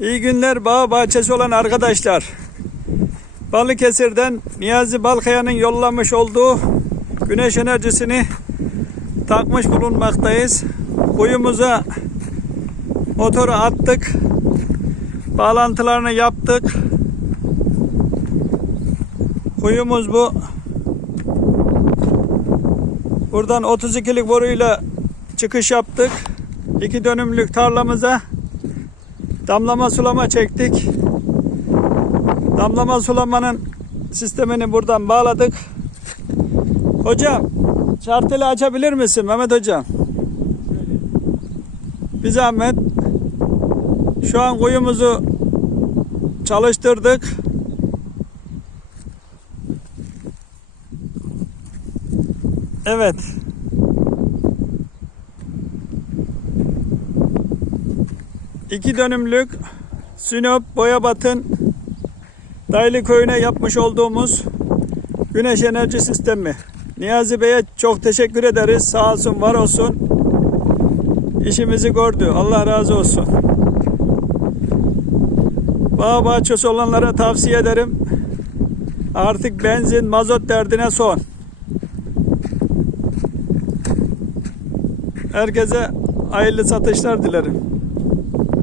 İyi günler bağ bahçesi olan arkadaşlar. Balıkesir'den Niyazi Balkaya'nın yollamış olduğu güneş enerjisini takmış bulunmaktayız. Kuyumuza motoru attık. Bağlantılarını yaptık. Kuyumuz bu. Buradan 32'lik boruyla çıkış yaptık. İki dönümlük tarlamıza damlama sulama çektik. Damlama sulamanın sistemini buradan bağladık. Hocam şarteli açabilir misin Mehmet hocam? Bir zahmet. Şu an kuyumuzu çalıştırdık. Evet. İki dönümlük Sinop Boyabat'ın Daylı köyüne yapmış olduğumuz güneş enerji sistemi. Niyazi Bey'e çok teşekkür ederiz. Sağ olsun, var olsun. İşimizi gördü. Allah razı olsun. Bağ bahçesi olanlara tavsiye ederim. Artık benzin, mazot derdine son. Herkese hayırlı satışlar dilerim.